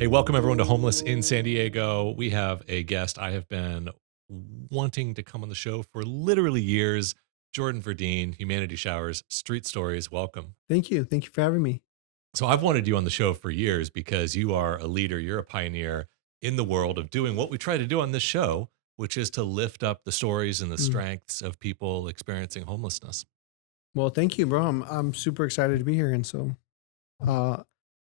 Hey, welcome everyone to Homeless in San Diego. We have a guest I have been wanting to come on the show for literally years. Jordan Verdin, Humanity Showers, Street Stories. Welcome. Thank you. Thank you for having me. So I've wanted you on the show for years because you are a leader, you're a pioneer in the world of doing what we try to do on this show, which is to lift up the stories and the Mm. strengths of people experiencing homelessness. Well, thank you, bro. I'm super excited to be here, and so uh,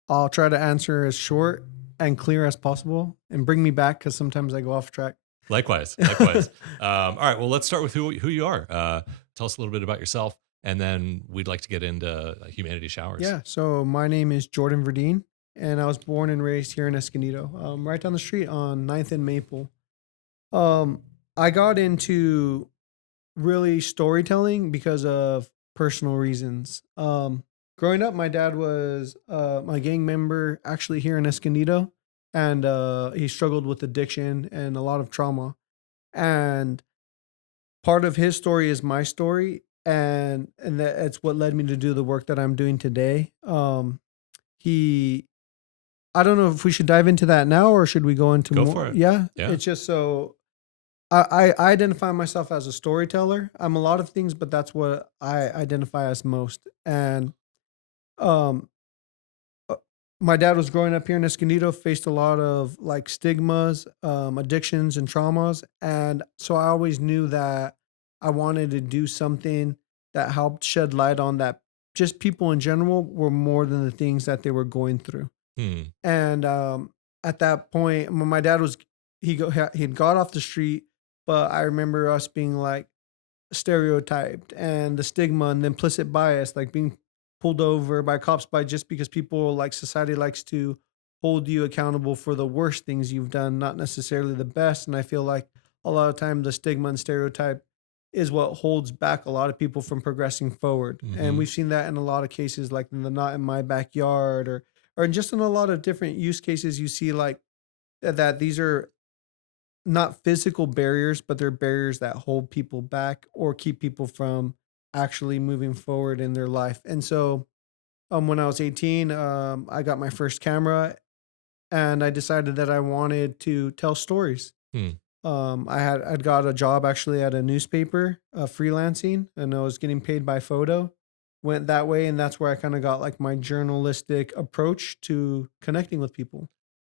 I'll try to answer as short and clear as possible, and bring me back because sometimes I go off track. Likewise, likewise. All right, well, let's start with who you are. Tell us a little bit about yourself, and then we'd like to get into Humanity Showers. Yeah. So my name is Jordan Verdin, and I was born and raised here in Escondido, right down the street on Ninth and Maple. I got into really storytelling because of personal reasons. Growing up, my dad was my gang member actually here in Escondido, and he struggled with addiction and a lot of trauma. And part of his story is my story, and that's what led me to do the work that I'm doing today. He, I don't know if we should dive into that now or should we go into Go for more. it. Yeah, Yeah. it's just so I identify myself as a storyteller. I'm a lot of things, but that's what I identify as most. And um, uh, my dad was growing up here in Escondido, faced a lot of like stigmas, addictions, and traumas, and so I always knew that I wanted to do something that helped shed light on that. Just people in general were more than the things that they were going through. Hmm. And at that point, when my dad was he'd got off the street, but I remember us being like stereotyped and the stigma and the implicit bias, like being pulled over by cops by just because people like society likes to hold you accountable for the worst things you've done, not necessarily the best. And I feel like a lot of time the stigma and stereotype is what holds back a lot of people from progressing forward. And Hmm. we've seen that in a lot of cases, like in the not in my backyard or just in a lot of different use cases, you see like that these are not physical barriers, but they're barriers that hold people back or keep people from actually moving forward in their life. And so, when I was 18, I got my first camera and I decided that I wanted to tell stories. Hmm. I'd got a job actually at a newspaper, freelancing, and I was getting paid by photo. Went that way, and that's where I kind of got like my journalistic approach to connecting with people.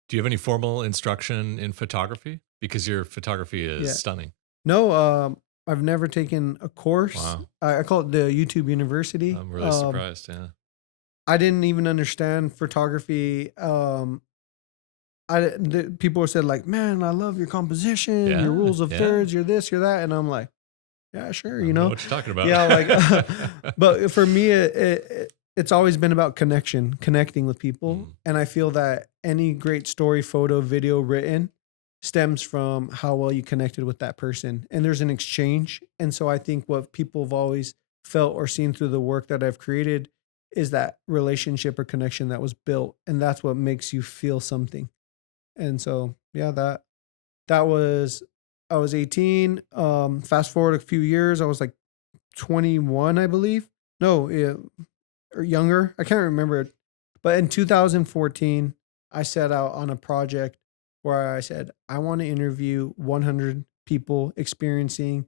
Do you have any formal instruction in photography? Because your photography is Yeah. stunning. No, I've never taken a course. Wow. I call it the YouTube University. I'm really surprised. Yeah. I didn't even understand photography. People said like, "Man, I love your composition, your Yeah. rules of Yeah. thirds, your this, your that," and I'm like, "Yeah, sure," I you don't know know, what you're talking about. yeah, like, but for me, it's always been about connection, connecting with people, Hmm. and I feel that any great story, photo, video written stems from how well you connected with that person, and there's an exchange. And so I think what people have always felt or seen through the work that I've created is that relationship or connection that was built, and that's what makes you feel something. And so, yeah, that was I was 18. Fast forward a few years, I was like 21, I believe. No, yeah, or younger. I can't remember it. But in 2014, I set out on a project where I said, I want to interview 100 people experiencing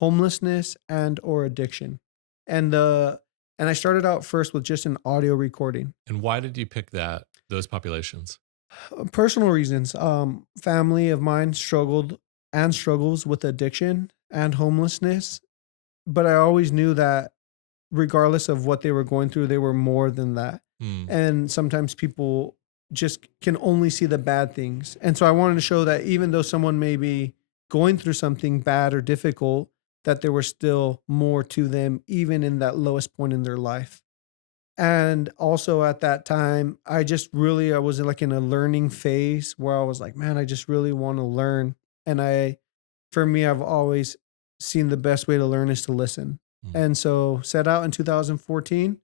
homelessness and or addiction. And I started out first with just an audio recording. And why did you pick those populations? Personal reasons. Family of mine struggled and struggles with addiction and homelessness, but I always knew that regardless of what they were going through, they were more than that. Hmm. And sometimes people just can only see the bad things. And so I wanted to show that even though someone may be going through something bad or difficult, that there was still more to them, even in that lowest point in their life. And also at that time, I was like in a learning phase where I was like, man, I just really want to learn. And for me, I've always seen the best way to learn is to listen. Hmm. And so set out in 2014,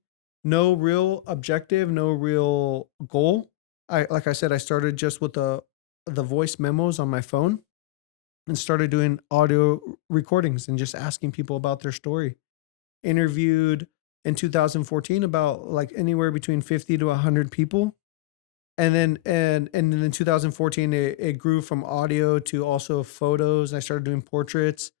no real objective, no real goal. Like I said, I started just with the voice memos on my phone and started doing audio recordings and just asking people about their story. Interviewed in 2014 about like anywhere between 50 to 100 people. And then in 2014, it grew from audio to also photos. I started doing portraits,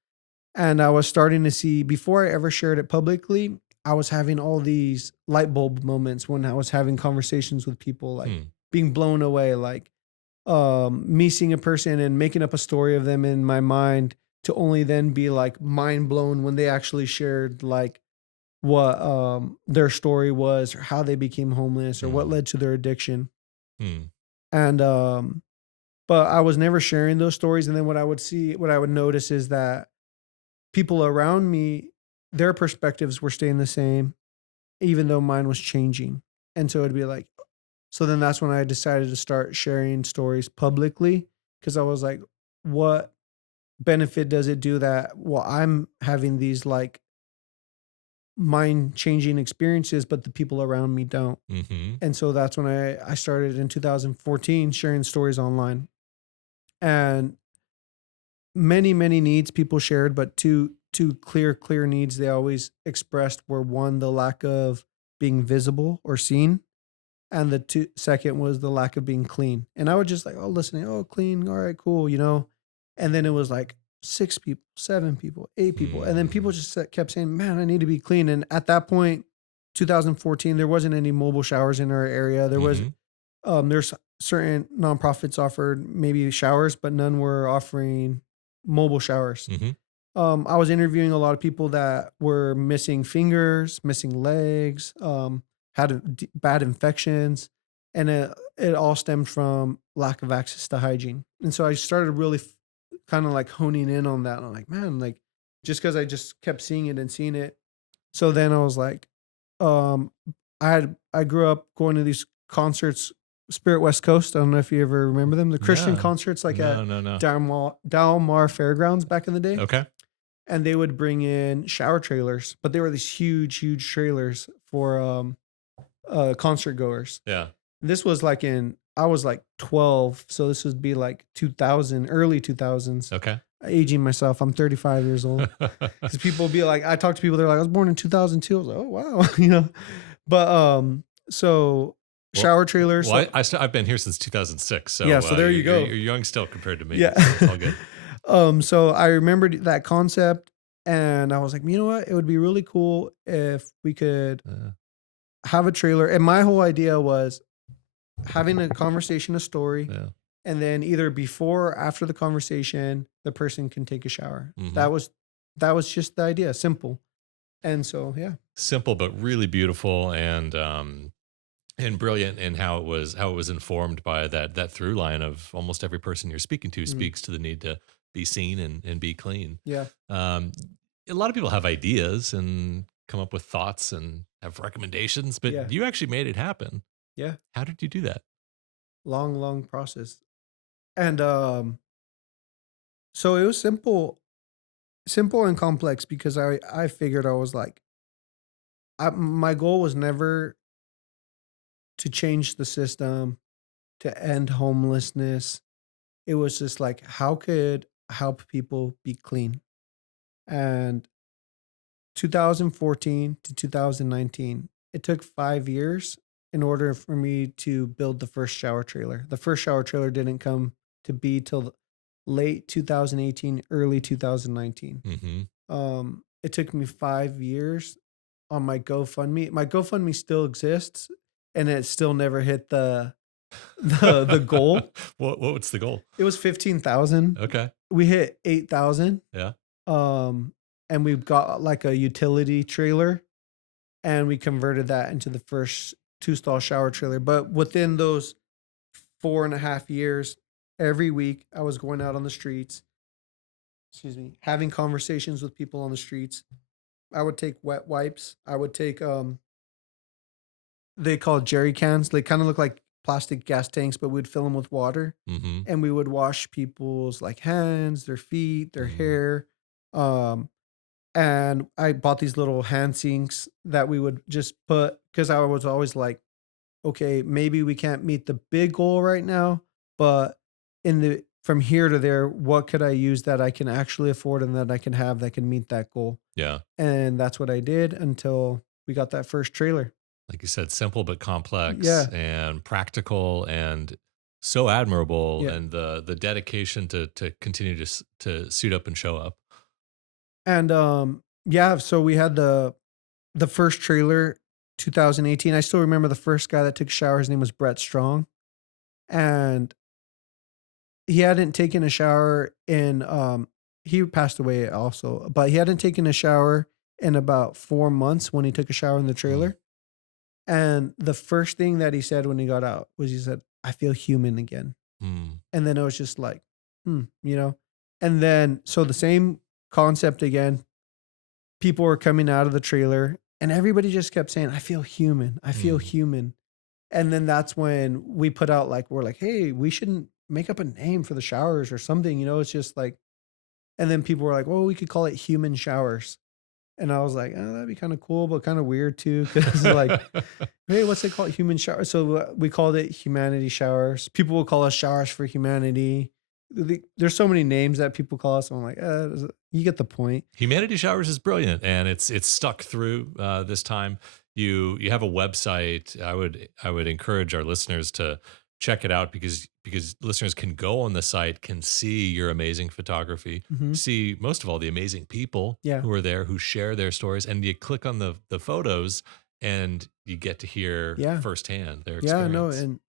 and I was starting to see before I ever shared it publicly, I was having all these light bulb moments when I was having conversations with people, like Hmm. being blown away, like me seeing a person and making up a story of them in my mind to only then be like mind blown when they actually shared like what their story was or how they became homeless or what Hmm. led to their addiction. Hmm. And but I was never sharing those stories. And then what I would notice is that people around me, their perspectives were staying the same, even though mine was changing. And so it'd be like, so then that's when I decided to start sharing stories publicly because I was like, what benefit does it do that well I'm having these like mind changing experiences, but the people around me don't. Hmm. And so that's when I started in 2014 sharing stories online. And many needs people shared, but two clear needs they always expressed were one, the lack of being visible or seen, and the second was the lack of being clean. And I would just like, oh, listening, oh, clean, all right, cool, you know. And then it was like six people, seven people, eight people, and then people Hmm. just kept saying, man, I need to be clean. And at that point, 2014, there wasn't any mobile showers in our area. Hmm. There's certain nonprofits offered maybe showers, but none were offering mobile showers. Hmm. I was interviewing a lot of people that were missing fingers, missing legs, had bad infections, and it all stemmed from lack of access to hygiene. And so I started really kind of like honing in on that. And I'm like, man, like just because I just kept seeing it and seeing it. So then I was like, um, I grew up going to these concerts, Spirit West Coast. I don't know if you ever remember them, the Christian No. concerts like at No. No. No. Dalmar Fairgrounds back in the day, Okay. and they would bring in shower trailers, but they were these huge trailers for concert goers. Yeah. This was like in I was like 12, so this would be like 2000, early 2000s. Okay. Aging myself, I'm 35 years old. Because people be like, I talk to people, they're like, I was born in 2002. I was like, oh wow, you know. But so Well, shower trailers, well, so I've been here since 2006, yeah, so so there you go. you're young still compared to me, Yeah. so it's all good. So I remembered that concept and I was like, you know what? It would be really cool if we could Uh, have a trailer. And my whole idea was having a conversation, a story, yeah. and then either before or after the conversation, the person can take a shower. Hmm. That was just the idea, simple. And so yeah. Simple but really beautiful, and brilliant in how it was informed by that through line of almost every person you're speaking to Mm, speaks to the need to be seen and be clean. yeah. Um, a lot of people have ideas and come up with thoughts and have recommendations, Yeah. but you actually made it happen. Yeah. How did you do that? Long process. And so it was simple and complex because I figured I was like my goal was never to change the system, to end homelessness. It was just like how could help people be clean. And 2014 to 2019, it took 5 years in order for me to build the first shower trailer. The first shower trailer didn't come to be till late 2018, early 2019. Hmm. It took me 5 years on my GoFundMe. My GoFundMe still exists, and it still never hit the the goal. What's the goal? It was 15,000. Okay. We hit 8,000. Yeah. Um, and we've got like a utility trailer, and we converted that into the first two-stall shower trailer. But within those 4.5 years, every week I was going out on the streets, excuse me, having conversations with people on the streets. I would take wet wipes. I would take they call jerry cans. They kind of look like plastic gas tanks, but we'd fill them with water, Hmm. and we would wash people's like hands, their feet, their Hmm. hair. Um, and I bought these little hand sinks that we would just put because I was always like, okay, maybe we can't meet the big goal right now, but in the from here to there, what could I use that I can actually afford and that I can have that can meet that goal? Yeah. And that's what I did until we got that first trailer. like you said, simple but complex Yeah, and practical and so admirable, yeah. and the dedication to continue to suit up and show up. And, yeah, so we had the first trailer, 2018. I still remember the first guy that took a shower. His name was Brett Strong, and he hadn't taken a shower in, he passed away also, but he hadn't taken a shower in about 4 months when he took a shower in the Mm, trailer. And the first thing that he said when he got out was he said, "I feel human again." mm, And then it was just like, you know? And then, so the same concept again, people were coming out of the trailer and everybody just kept saying, "I feel human. I feel mm. human." And then that's when we put out, like, we're like, "Hey, we shouldn't make up a name for the showers or something." It's just like, and then people were like, "Well, we could call it human showers." And I was like, "Oh, that'd be kind of cool, but kind of weird too." Cause like, hey, what's it called? Human shower. So we called it humanity showers. People will call us showers for humanity. There's so many names that people call us. I'm like, you get the point. Humanity Showers is brilliant, and it's stuck through this time. You have a website. I would encourage our listeners to check it out, because listeners can go on the site, can see your amazing photography, Hmm. see most of all the amazing people Yeah. who are there, who share their stories, and you click on the photos and you get to hear Yeah. firsthand their Yeah. No. experience.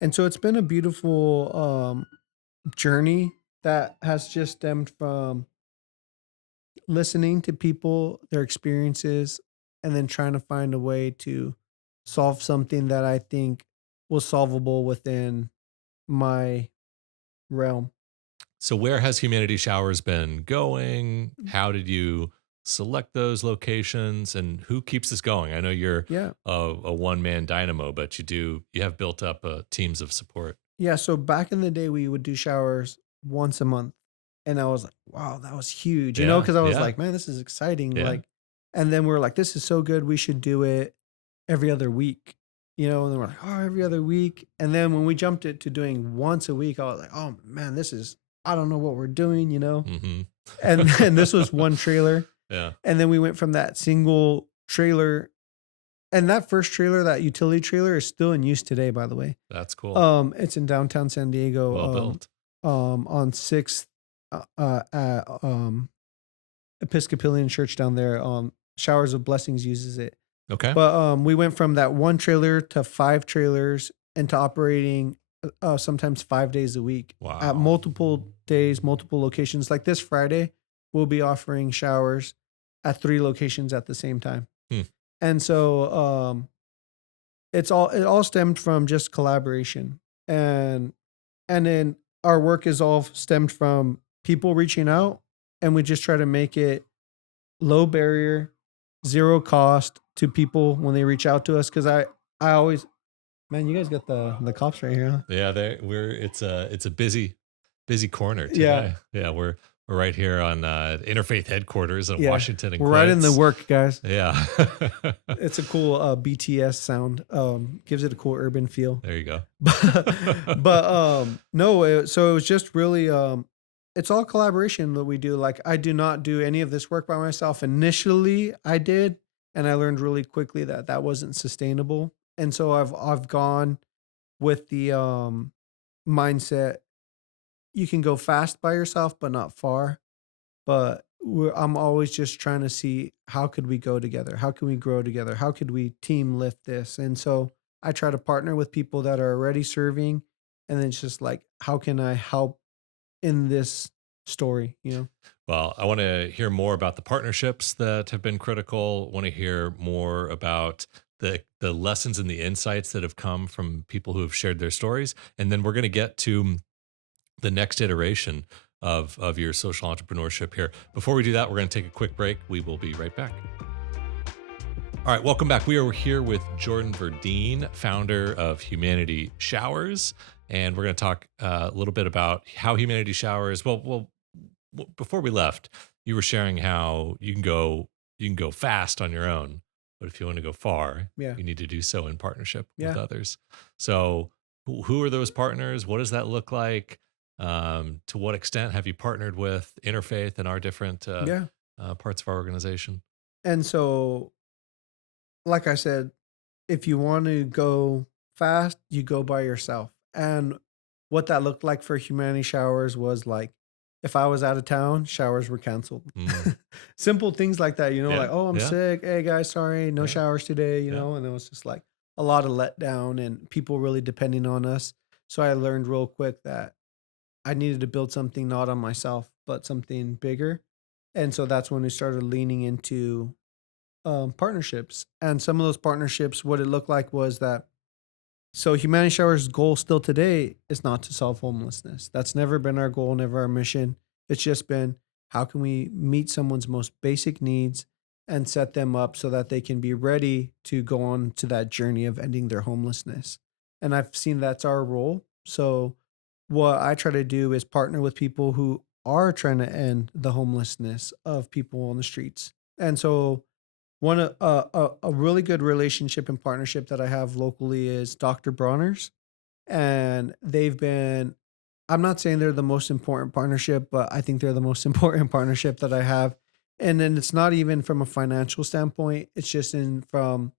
And so it's been a beautiful journey that has just stemmed from listening to people, their experiences, and then trying to find a way to solve something that I think was solvable within my realm. So where has Humanity Showers been going? How did you select those locations, and who keeps this going? I know you're Yeah. a one man dynamo, but you have built up teams of support. Yeah. So back in the day, we would do showers once a month. And I was like, wow, that was huge, Yeah, because I was yeah, like, man, this is exciting. yeah. Like, and then we are like, this is so good. We should do it every other week, and then we're like, oh, every other week. And then when we jumped it to doing once a week, I was like, oh man, I don't know what we're doing. Hmm. And then this was one trailer. Yeah, And then we went from that single trailer. And that first trailer, that utility trailer, is still in use today, by the way. that's cool. It's in downtown San Diego, Well built. on 6th, at, Episcopalian church down there. Showers of Blessings uses it. Okay. But, we went from that one trailer to 5 trailers and to operating, sometimes 5 days a week at Wow. multiple days, multiple locations. Like this Friday, we'll be offering showers at 3 locations at the same time. Hmm. And so, it all stemmed from just collaboration. And then our work is all stemmed from people reaching out, and we just try to make it low barrier, zero cost to people when they reach out to us. Cause I always, man, you guys got the cops right here, huh? Yeah, it's a busy corner Yeah. today. Yeah, we're right here on Interfaith headquarters in Yeah. Washington and We're right in the Quince. work, guys. Yeah. It's a cool BTS sound. Gives it a cool urban feel. There you go. But no, so it was just really it's all collaboration that we do. Like, I do not do any of this work by myself. Initially, I did, and I learned really quickly that that wasn't sustainable. And so I've gone with the mindset, you can go fast by yourself but not far. But I'm always just trying to see, how could we go together? How can we grow together? How could we team lift this? And so I try to partner with people that are already serving, and then it's just like, how can I help in this story? Well, I want to hear more about the partnerships that have been critical. Want to hear more about the lessons and the insights that have come from people who have shared their stories, and then we're going to get to the next iteration of your social entrepreneurship here. Before we do that, we're going to take a quick break. We will be right back. All right, welcome back. We are here with Jordan Verdin, founder of Humanity Showers, and we're going to talk a little bit about how Humanity Showers. Before we left, you were sharing how you can go fast on your own, but if you want to go far, Yeah. you need to do so in partnership with Yeah. others. So, who are those partners? What does that look like? To what extent have you partnered with Interfaith and our different Yeah. parts of our organization? And so, like I said, if you want to go fast, you go by yourself. And what that looked like for humanity showers was like, if I was out of town, showers were canceled. Mm. Simple things like that, like, Yeah. oh, I'm Yeah. sick. Hey guys, sorry, no Yeah. showers today, Yeah. and it was just like a lot of letdown and people really depending on us. So I learned real quick that I needed to build something not on myself, but something bigger. And so that's when we started leaning into partnerships. And some of those partnerships, what it looked like was that so Humanity Shower's goal still today is not to solve homelessness. That's never been our goal, never our mission. It's just been how can we meet someone's most basic needs and set them up so that they can be ready to go on to that journey of ending their homelessness. And I've seen that's our role. So what I try to do is partner with people who are trying to end the homelessness of people on the streets. And so a really good relationship and partnership that I have locally is Dr. Bronner's, and they've been I'm not saying they're the most important partnership, but I think they're the most important partnership that I have. And then it's not even from a financial standpoint, it's just in from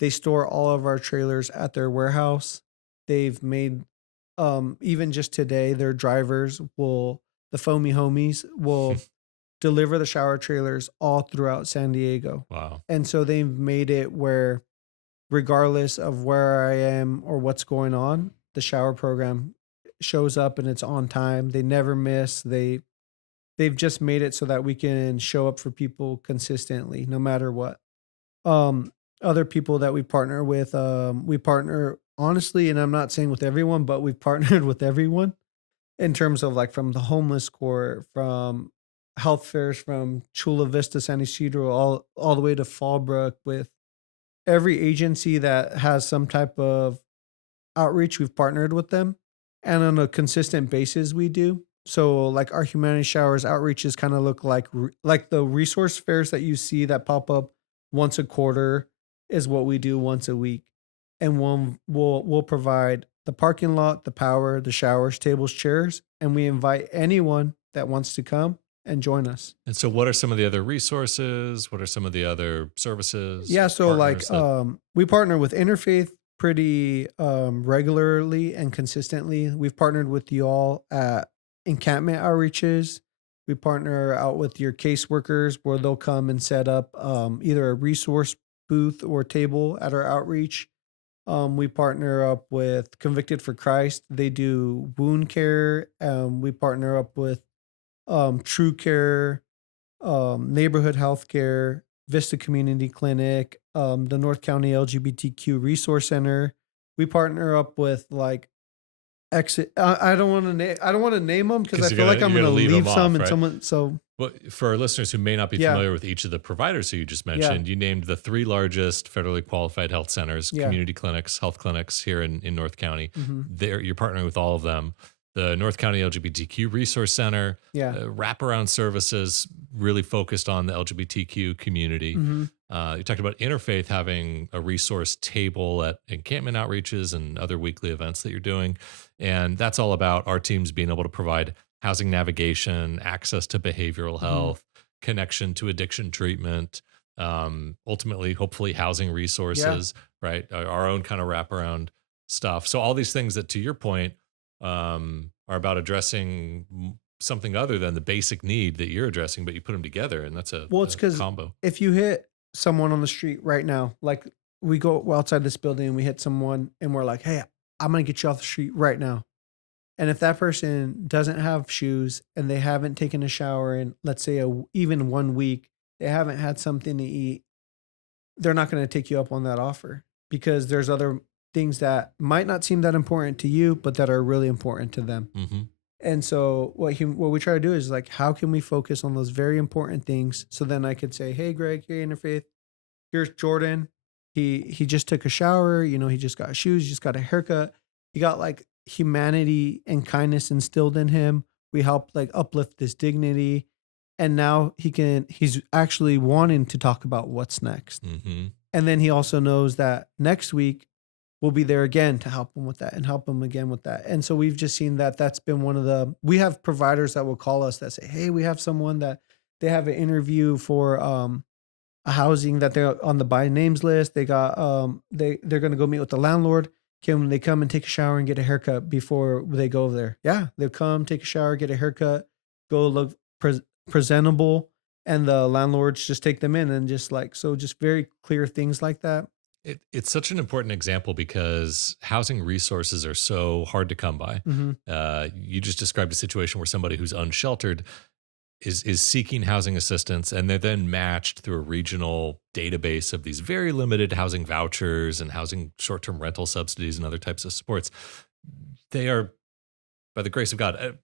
they store all of our trailers at their warehouse. They've made even just today, their drivers will the foamy homies will deliver the shower trailers all throughout San Diego. Wow. And so they've made it where regardless of where I am or what's going on, the shower program shows up and it's on time. They never miss. They've just made it so that we can show up for people consistently no matter what. Um Other people that we partner with, we partner honestly, and I'm not saying with everyone, but we've partnered with everyone in terms of like from the homeless court, from health fairs, from Chula Vista, San Isidro, all the way to Fallbrook, with every agency that has some type of outreach, we've partnered with them, and on a consistent basis, we do. So, like our humanity showers outreaches kind of look like the resource fairs that you see that pop up once a quarter is what we do once a week, and we'll provide the parking lot, the power, the showers, tables, chairs, and we invite anyone that wants to come and join us. And so, what are some of the other resources? What are some of the other services Yeah, or so like partners that? we partner with Interfaith pretty regularly and consistently. We've partnered with y'all at encampment outreaches. We partner out with your caseworkers where they'll come and set up either a resource booth or table at our outreach. We partner up with Convicted for Christ. They do wound care. We partner up with True Care, neighborhood healthcare, Vista Community Clinic, the North County LGBTQ Resource Center. We partner up with like exit. I don't want to name. I don't want to name them because I Because feel like I'm you're going to gonna leave them leave some off, and right? someone. So Well, for our listeners who may not be yeah, familiar with each of the providers who you just yeah, mentioned, you named the three largest federally qualified health centers, yeah, community clinics, health clinics here in North County. hmm You're partnering with all of them. The North County LGBTQ Resource Center, yeah, wraparound services really focused on the LGBTQ community. hmm You talked about Interfaith having a resource table at encampment outreaches and other weekly events that you're doing. And that's all about our teams being able to provide housing navigation, access to behavioral hmm health, connection to addiction treatment, ultimately, hopefully, housing yeah. resources, right? Our own kind of wraparound stuff. So, all these things that, to your point, are about addressing something other than the basic need that you're addressing, but you put them together, and that's Well, it's a because combo. if you hit someone on the street right now, like we go outside this building and we hit someone and we're like, "Hey, I'm gonna get you off the street right now." And if that person doesn't have shoes and they haven't taken a shower in, let's say, even 1 week, they haven't had something to eat, they're not going to take you up on that offer because there's other things that might not seem that important to you, but that are really important to them. Hmm. And so what we try to do is like, how can we focus on those very important things? So then I could say, hey, Greg, hey, Interfaith, here's Jordan. He just took a shower. He just got shoes. He just got a haircut. He got like humanity and kindness instilled in him. We helped like uplift his dignity, and now he's actually wanting to talk about what's next. Hmm. And then he also knows that next week we'll be there again to help him with that and help him again with that. And so we've just seen that that's been we have providers that will call us that say, hey, we have someone that they have an interview for a housing that they're on the by names list. They got they're gonna go meet with the landlord. Can they come and take a shower and get a haircut before they go over there? Yeah, they'll come, take a shower, get a haircut, go look presentable, and the landlords just take them in and just like so just very clear things like that. It's such an important example because housing resources are so hard to come by. Mhm. You just described a situation where somebody who's unsheltered is seeking housing assistance, and they're then matched through a regional database of these very limited housing vouchers and housing short-term rental subsidies and other types of supports. They are, by the grace of God,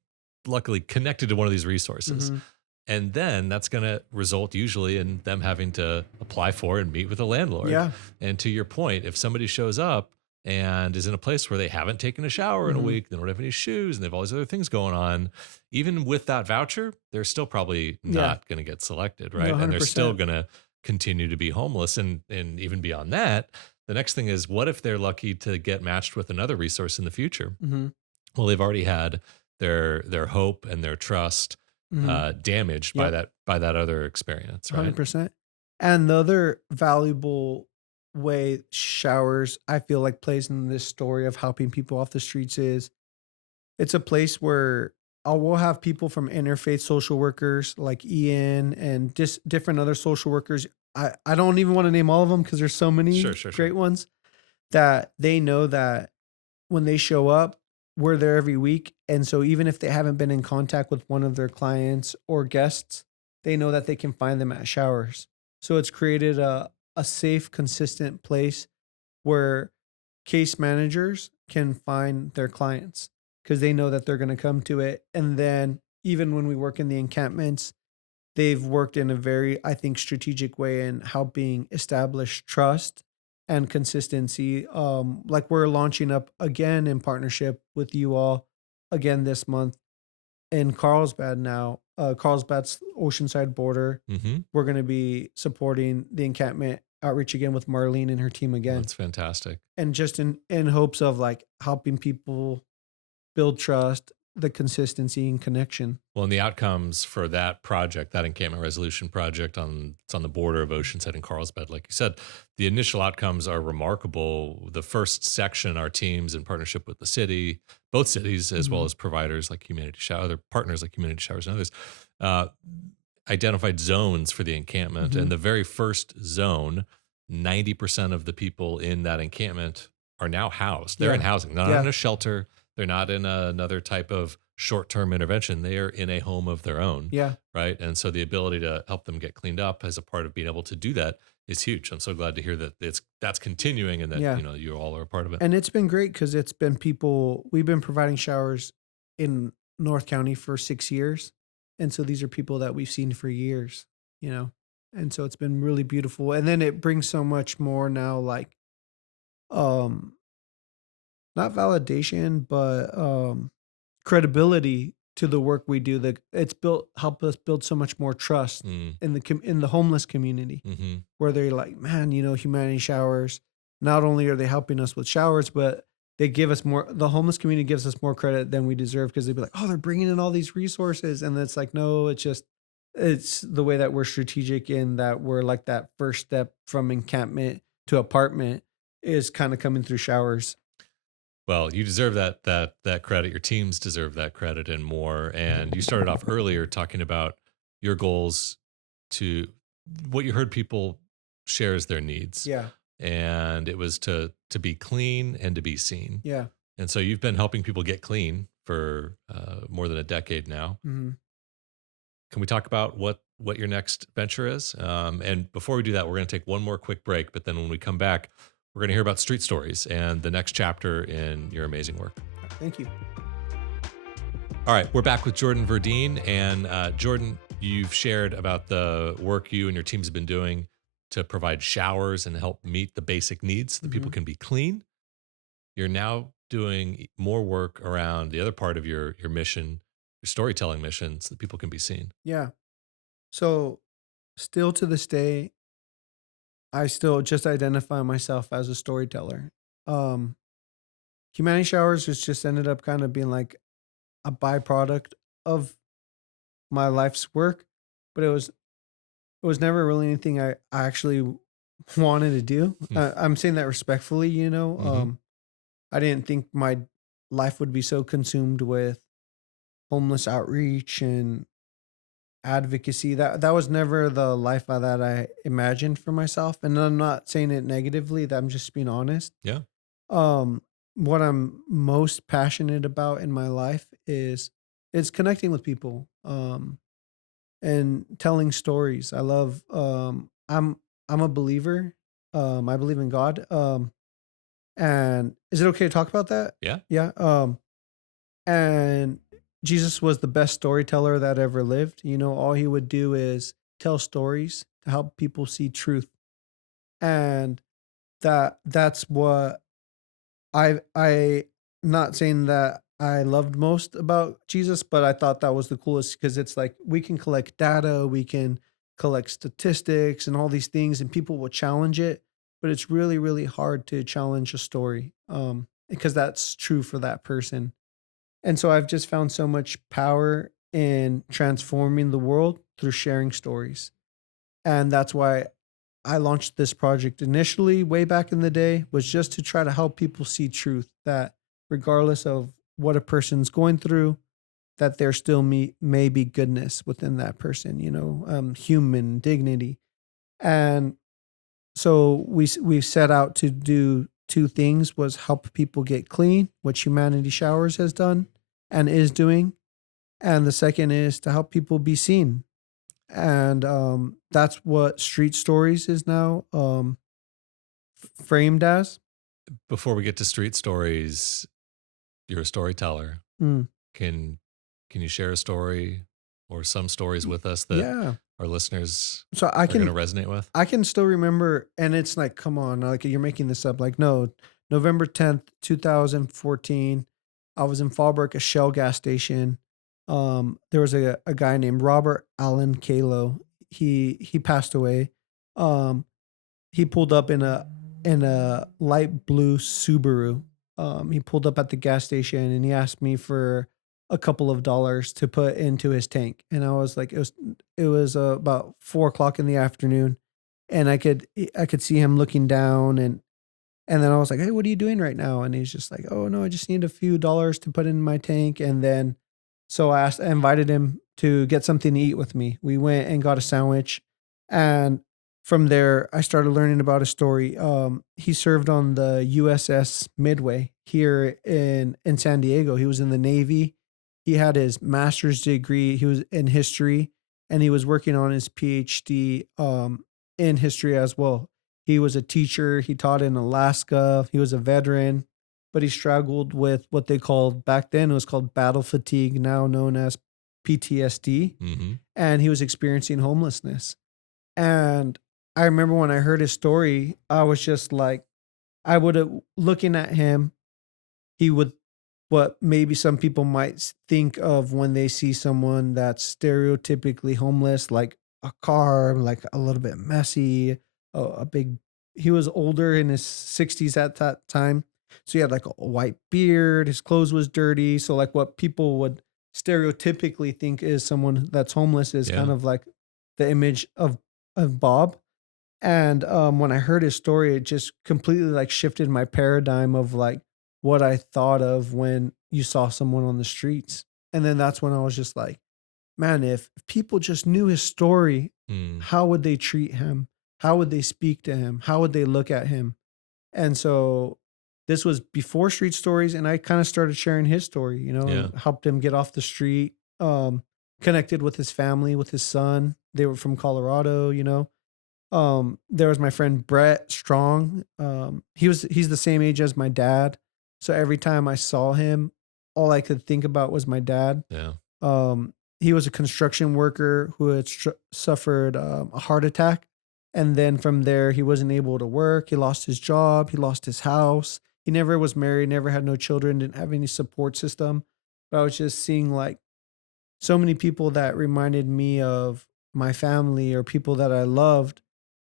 luckily connected to one of these resources. Mhm. And then that's going to result usually in them having to apply for and meet with a landlord. Yeah. And to your point, if somebody shows up and is in a place where they haven't taken a shower in a Mhm. week, they don't have any shoes, and they have all these other things going on, even with that voucher, they're still probably Yeah. not going to get selected, No, right? And they're still 100%. going to continue to be homeless. And even beyond that, the next thing is, what if they're lucky to get matched with another resource in the future? Mhm. Well, they've already had their hope and their trust Mhm. damaged by Yep. that other experience, right? 100%. And the other valuable way showers, I feel like, plays in this story of helping people off the streets is it's a place where we'll have people from interfaith social workers like Ian and just different other social workers. I don't even want to name all of them because there's so Sure, many sure, sure. great ones that they know that when they show up, we're there every week. And so even if they haven't been in contact with one of their clients or guests, they know that they can find them at showers. So it's created a safe, consistent place where case managers can find their clients because they know that they're going to come to it. And then even when we work in the encampments, they've worked in a very, I think, strategic way in helping establish trust and consistency. Like we're launching up again in partnership with you all again this month in Carlsbad now. Carlsbad's Oceanside border. Hmm. We're going to be supporting the encampment outreach again with Marlene and her team again, That's fantastic. and just in hopes of like helping people build trust, the consistency and connection. Well, and the outcomes for that project, that encampment resolution project it's on the border of Oceanside and Carlsbad, like you said, the initial outcomes are remarkable. The first section, our teams in partnership with the city, both cities, as well Mhm. as providers like Community Shower, other partners like Community Showers and others, uh, identified zones for the encampment. And Mhm. the very first zone, 90% of the people in that encampment are now housed. They're in Yeah. housing, not in Yeah. a shelter. They're not in another type of short-term intervention. They are in a home of their own, Yeah. right? And so the ability to help them get cleaned up as a part of being able to do that is huge. I'm so glad to hear that that's continuing and that Yeah. you all are a part of it. And it's been great because it's been people we've been providing showers in North County for 6 years. And so these are people that we've seen for years, you know. And so it's been really beautiful. And then it brings so much more now, like um not validation, but credibility to the work we do. That it's built help us build so much more trust Mm, in in the homeless community hmm. where they're like, man, humanity showers. Not only are they helping us with showers, but they give us more. The homeless community gives us more credit than we deserve because they'd be like, oh, they're bringing in all these resources, and it's like, no, it's the way that we're strategic in that we're like that first step from encampment to apartment is kind of coming through showers. Well, you deserve that credit. Your teams deserve that credit and more. And you started off earlier talking about your goals to what you heard people share as their needs, Yeah, and it was to be clean and to be seen. yeah. And so you've been helping people get clean for more than a decade now. Mhm. Can we talk about what your next venture is? And before we do that, we're going to take one more quick break. But then when we come back, we're going to hear about street stories and the next chapter in your amazing work. Thank you. All right, we're back with Jordan Verdin. And Jordan, you've shared about the work you and your teams have been doing to provide showers and help meet the basic needs so that people Mhm. can be clean. You're now doing more work around the other part of your mission, your storytelling mission, so that people can be seen. Yeah. So, still to this day, I still just identify myself as a storyteller. Um, Humanity Showers has just ended up kind of being like a byproduct of my life's work, but it was It was never really anything I actually wanted to do. Mm, I'm saying that respectfully, mhm. I didn't think my life would be so consumed with homeless outreach and advocacy. That was never the life that I imagined for myself. And I'm not saying it negatively, that I'm just being honest. Yeah. Um, what I'm most passionate about in my life is connecting with people. And telling stories. I love I'm a believer. I believe in God. And is it okay to talk about that? Yeah. Yeah. And Jesus was the best storyteller that ever lived. All he would do is tell stories to help people see truth. And that's what I not saying that I loved most about Jesus, but I thought that was the coolest because it's like we can collect data, we can collect statistics and all these things, and people will challenge it, but it's really, really hard to challenge a story, because that's true for that person. And so I've just found so much power in transforming the world through sharing stories. And that's why I launched this project initially way back in the day was just to try to help people see truth that regardless of what a person's going through, that there still may be goodness within that person, human dignity. And so we set out to do two things was help people get clean, which Humanity Showers has done and is doing. And the second is to help people be seen. And that's what Street Stories is now framed as. Before we get to street stories, you're a storyteller. Mm. Can can you share a story or some stories with us that Yeah. our listeners So I are going to can resonate with? I can still remember, and it's like, come on, like you're making this up. Like, no, November 10th, 2014, I was in Fallbrook, a Shell gas station. There was a guy named Robert Allen Kalo. He passed away. Um, he pulled up in a light blue Subaru. He pulled up at the gas station and he asked me for a couple of dollars to put into his tank. And I was like, it was about 4 o'clock in the afternoon, and I could see him looking down, and then I was like, "Hey, what are you doing right now?" And he's just like, "Oh no, I just need a few dollars to put in my tank." And then so I invited him to get something to eat with me. We went and got a sandwich, and from there I started learning about his story. He served on the USS Midway here in San Diego. He was in the Navy. He had his master's degree. He was in history, and he was working on his PhD in history as well. He was a teacher. He taught in Alaska. He was a veteran, but he struggled with what they called back then, it was called battle fatigue, now known as PTSD. Mhm. And he was experiencing homelessness. And I remember when I heard his story, I was just like, I would have looking at him, he would what maybe some people might think of when they see someone that's stereotypically homeless, like a car, like a little bit messy, a big. He was older in his 60s at that time, so he had like a white beard. His clothes was dirty, so like what people would stereotypically think is someone that's homeless is kind Yeah. of like the image of Bob. And, when I heard his story, it just completely, like, shifted my paradigm of, like, what I thought of when you saw someone on the streets. And then that's when I was just like, "Man, if people just knew his story, Mm. how would they treat him? How would they speak to him? How would they look at him?" And so, this was before Street Stories, and I kinda started sharing his story, Yeah. and helped him get off the street, connected with his family, with his son. They were from Colorado, there was my friend Brett Strong. He's the same age as my dad. So every time I saw him, all I could think about was my dad. Yeah. He was a construction worker who had suffered a heart attack. And then from there, he wasn't able to work. He lost his job. He lost his house. He never was married, never had no children, didn't have any support system. But I was just seeing like so many people that reminded me of my family or people that I loved,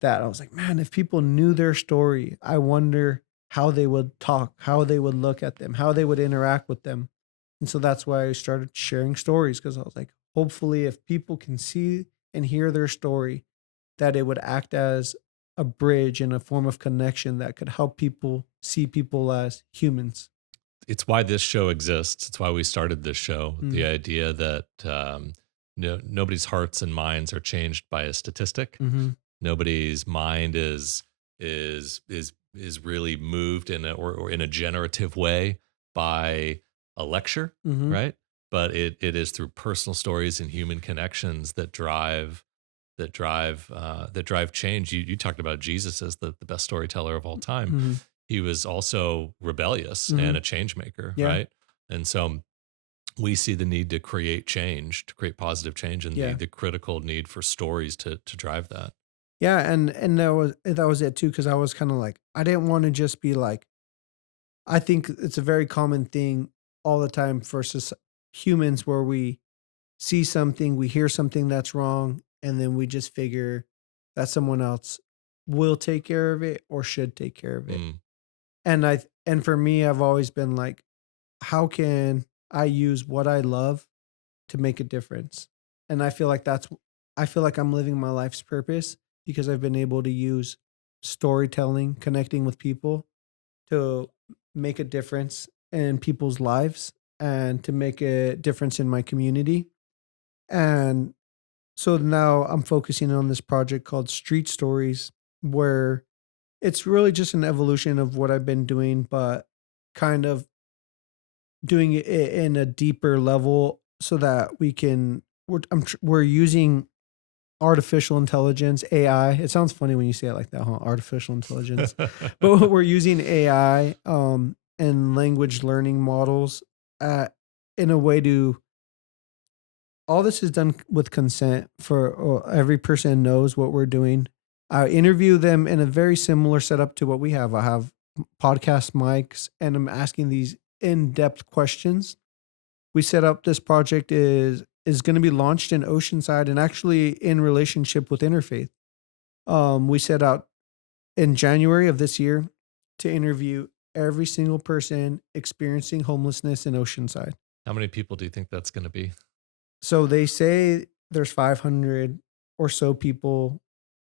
that I was like, "Man, if people knew their story, I wonder how they would talk, how they would look at them, how they would interact with them." And so that's why I started sharing stories, because I was like, hopefully if people can see and hear their story, that it would act as a bridge and a form of connection that could help people see people as humans. It's why this show exists. It's why we started this show. The Mm. idea that nobody's hearts and minds are changed by a statistic. Mhm. Nobody's mind is really moved in or in a generative way by a lecture, Mhm. right? But it is through personal stories and human connections that drive change. You talked about Jesus as the best storyteller of all time. Mhm. He was also rebellious and Mhm. a change maker, Yeah. right? And so we see the need to create change, to create positive change, and the Yeah. the critical need for stories to drive that. Yeah, and that was it too, because I was kinda like, I didn't wanna just be like, I think it's a very common thing all the time for humans where we see something, we hear something that's wrong, and then we just figure that someone else will take care of it or should take care of it. Mm. And for me, I've always been like, how can I use what I love to make a difference? And I feel like I'm living my life's purpose because I've been able to use storytelling, connecting with people to make a difference in people's lives and to make a difference in my community. And so now I'm focusing on this project called Street Stories, where it's really just an evolution of what I've been doing, but kind of doing it in a deeper level so that we're using artificial intelligence, AI. It sounds funny when you say it like that, huh? Artificial intelligence. But we're using AI and language learning models uh, in a way to all this is done with consent for every person knows what we're doing. I interview them in a very similar setup to what we have. I have podcast mics and I'm asking these in-depth questions. We set up this project is going to be launched in Oceanside and actually in relationship with Interfaith. We set out in January of this year to interview every single person experiencing homelessness in Oceanside. How many people do you think that's going to be? So they say there's 500 or so people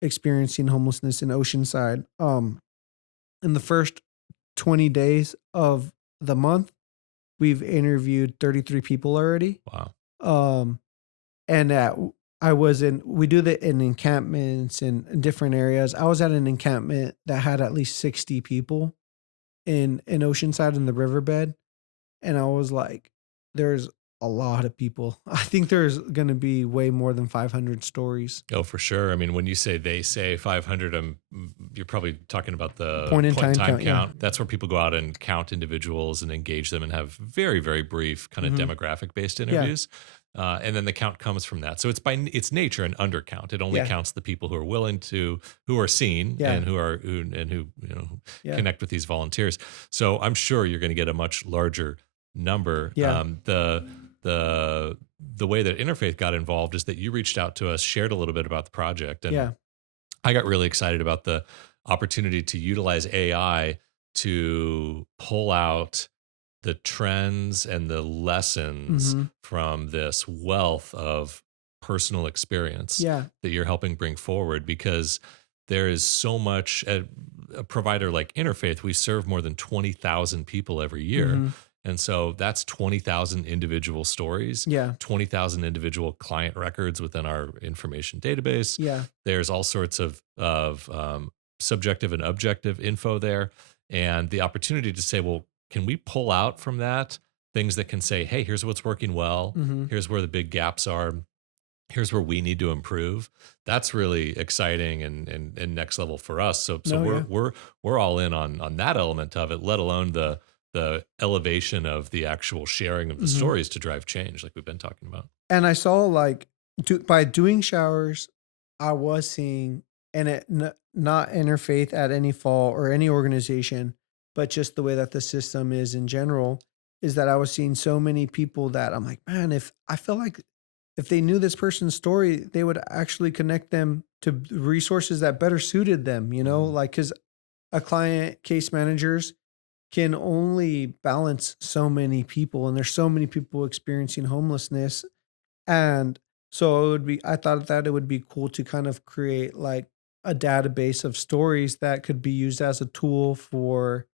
experiencing homelessness in Oceanside. In the first 20 days of the month, we've interviewed 33 people already. Wow. Um, and I was in, we do that in encampments and in different areas. I was at an encampment that had at least 60 people in Oceanside in the riverbed. And I was like, there's a lot of people. I think there's going to be way more than 500 stories. Oh, for sure. I mean, when you say they say 500, you're probably talking about the Point in point in time time count. Yeah. count. That's where people go out and count individuals and engage them and have very, very brief kind of Hmm. demographic based Yeah. interviews. And then the count comes from that. So it's by its nature an undercount. It only Yeah. counts the people who are willing to, who are seen Yeah. and who Yeah. connect with these volunteers. So I'm sure you're going to get a much larger number. Yeah. The way that Interfaith got involved is that you reached out to us, shared a little bit about the project, and Yeah. I got really excited about the opportunity to utilize AI to pull out the trends and the lessons Hmm. from this wealth of personal experience Yeah. that you're helping bring forward because there is so much at a provider like Interfaith. We serve more than 20,000 people every year. Hmm. And so that's 20,000 individual stories, Yeah. 20,000 individual client records within our information database. Yeah. There's all sorts of subjective and objective info there, and the opportunity to say, well, can we pull out from that things that can say, hey, here's what's working well, Hmm. here's where the big gaps are, here's where we need to improve. That's really exciting and next level for us. So No, we're yeah. we're all in on that element of it, let alone the elevation of the actual sharing of the Hmm. stories to drive change, like we've been talking about. And I saw like by doing showers, I was seeing, and not interfaith at any fault or any organization, but just the way that the system is in general, is that I was seeing so many people that I'm like, man, if I feel like if they knew this person's story, they would actually connect them to resources that better suited them, Mm. like, because a client case managers can only balance so many people, and there's so many people experiencing homelessness. And So it would be I thought that it would be cool to kind of create like a database of stories that could be used as a tool for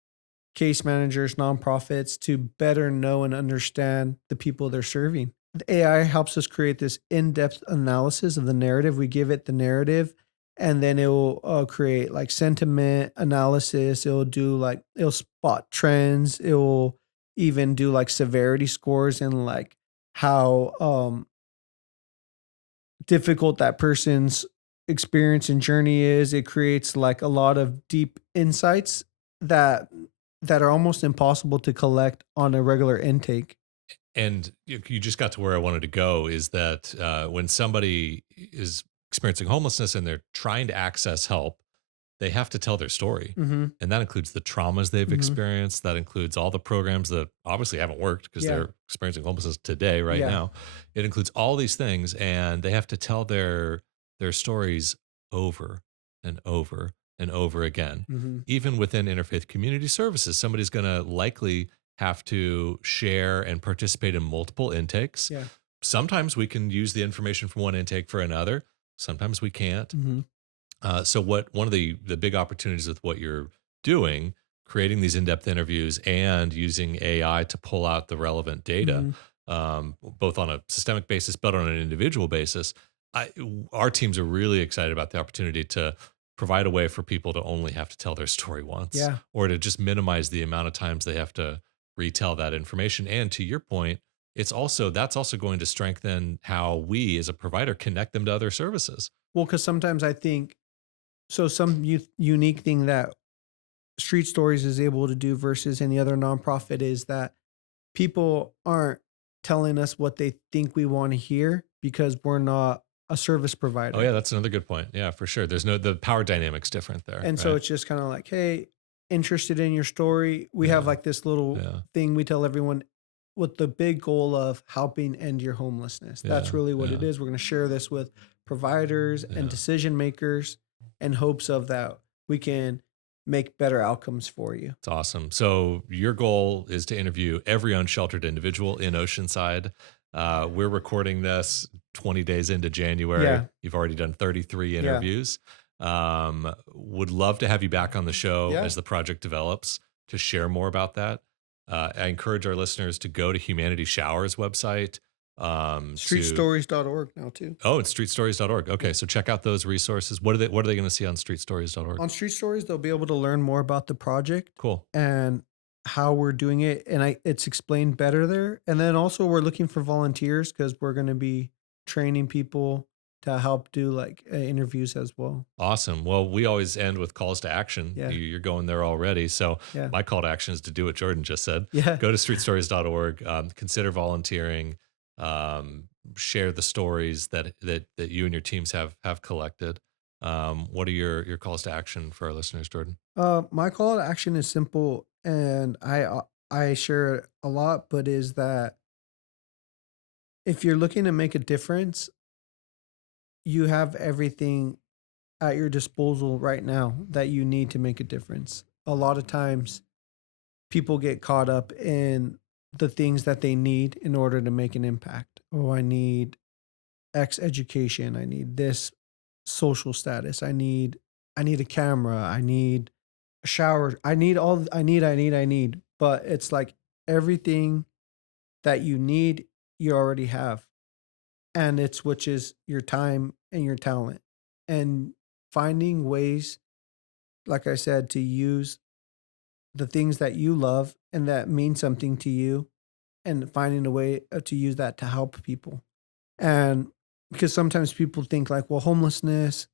case managers, nonprofits to better know and understand the people they're serving. The AI helps us create this in-depth analysis of the narrative. We give it the narrative, and then it will create like sentiment analysis. It'll spot trends. It will even do like severity scores and like how difficult that person's experience and journey is. It creates like a lot of deep insights that are almost impossible to collect on a regular intake. And you just got to where I wanted to go is that when somebody is experiencing homelessness and they're trying to access help, they have to tell their story. Mhm. And that includes the traumas they've Mhm. experienced. That includes all the programs that obviously haven't worked because Yeah. they're experiencing homelessness today, right Yeah. now. It includes all these things, and they have to tell their stories over and over and over again. Mhm. Even within interfaith community services, somebody's going to likely have to share and participate in multiple intakes. Yeah. Sometimes we can use the information from one intake for another. Sometimes we can't. Mhm. So what one of the big opportunities with what you're doing, creating these in-depth interviews and using AI to pull out the relevant data, Mhm. both on a systemic basis but on an individual basis, our teams are really excited about the opportunity to provide a way for people to only have to tell their story once, Yeah. or to just minimize the amount of times they have to retell that information. And to your point, that's also going to strengthen how we as a provider connect them to other services. Well, because sometimes I think some unique thing that Street Stories is able to do versus any other nonprofit is that people aren't telling us what they think we wanna hear because we're not a service Oh provider. yeah, that's another good point. Yeah, for sure. There's no the power dynamics different there, And so right? it's just kinda like, "Hey, interested in your story?" We have, Yeah, like, this little yeah, thing we tell everyone with the big goal of helping end your homelessness. That's yeah, really what it yeah, is. We're gonna share this with providers and yeah. decision makers in hopes of that we can make better outcomes for you. It's awesome. So your goal is to interview every unsheltered individual in Oceanside. We're recording this 20 days into January. Yeah, You've already done 33 yeah, interviews. Would love to have you back on the show yeah. as the project develops to share more about that. I encourage our listeners to go to Humanity Showers website to Streetstories.org now too. oh, it's streetstories.org. Okay, Yeah. so check out those resources. What are they going to see on streetstories.org? On Street Stories, they'll be able to learn more about the project Cool. and how we're doing it, and it's explained better there. And then also we're looking for volunteers because we're going to be training people to help do like interviews as well. Awesome. Well, we always end with calls to action. Yeah, You're going there already. So, yeah, my call to action is to do what Jordan just said. yeah. Go to streetstories.org, consider volunteering, share the stories that you and your teams have collected. What are your calls to action for our listeners, Jordan? My call to action is simple, and I share it a lot, but is that if you're looking to make a difference, you have everything at your disposal right now that you need to make a difference. A lot of times people get caught up in the things that they need in order to make an impact. Oh, I need X education. I need this social status. I need a camera. I need a shower. I need all I need. But it's like everything that you need you already have. And it's which is your time and your talent. And finding ways, like I said, to use the things that you love and that mean something to you and finding a way to use that to help people. And because sometimes people think like, well, homelessness,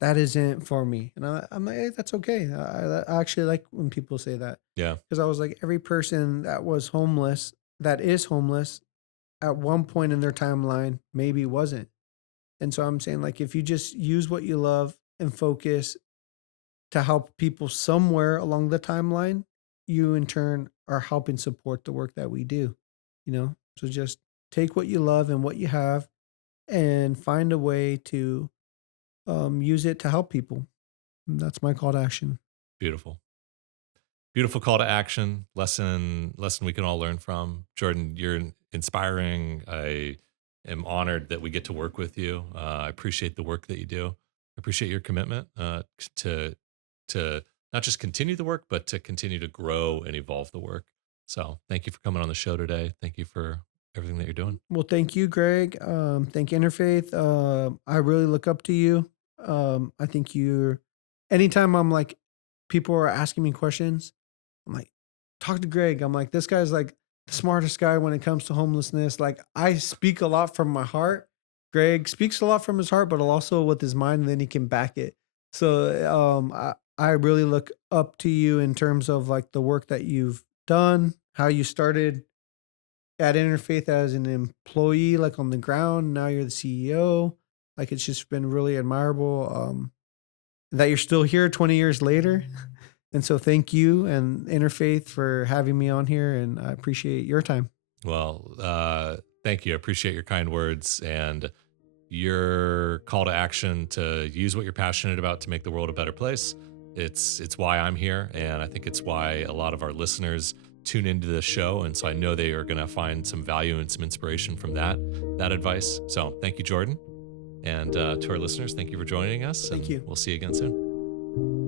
that isn't for me. And I'm like, hey, that's okay. I actually like when people say that Yeah. because I was like, every person that was homeless, that is homeless at one point in their timeline, maybe wasn't. And so I'm saying like, if you just use what you love and focus to help people somewhere along the timeline, you in turn are helping support the work that we do, you know? So just take what you love and what you have and find a way to use it to help people. And that's my call to action. Beautiful. Beautiful call to action. Lesson we can all learn from. Jordan, you're inspiring. am honored that we get to work with you. I appreciate the work that you do. I appreciate your commitment to to not just continue the work, but to continue to grow and evolve the work. So thank you for coming on the show today. Thank you for everything that you're doing. Well, thank you, Greg. Thank you, Interfaith. I really look up to you. I think you're, anytime I'm like, people are asking me questions, I'm like, talk to Greg. I'm like, this guy's like the smartest guy when it comes to homelessness. Like, I speak a lot from my heart. Greg speaks a lot from his heart, but also with his mind, and then he can back it. So, I really look up to you in terms of like the work that you've done, how you started at Interfaith as an employee, like on the ground. Now you're the CEO. Like, it's just been really admirable that you're still here 20 years later. And so thank you and Interfaith for having me on here. And I appreciate your time. Well, thank you. I appreciate your kind words and your call to action to use what you're passionate about to make the world a better place. It's why I'm here, and I think it's why a lot of our listeners tune into this show. And so I know they are going to find some value and some inspiration from that advice. So thank you, Jordan, and to our listeners, thank you for joining us. Thank And you. we'll see you again soon.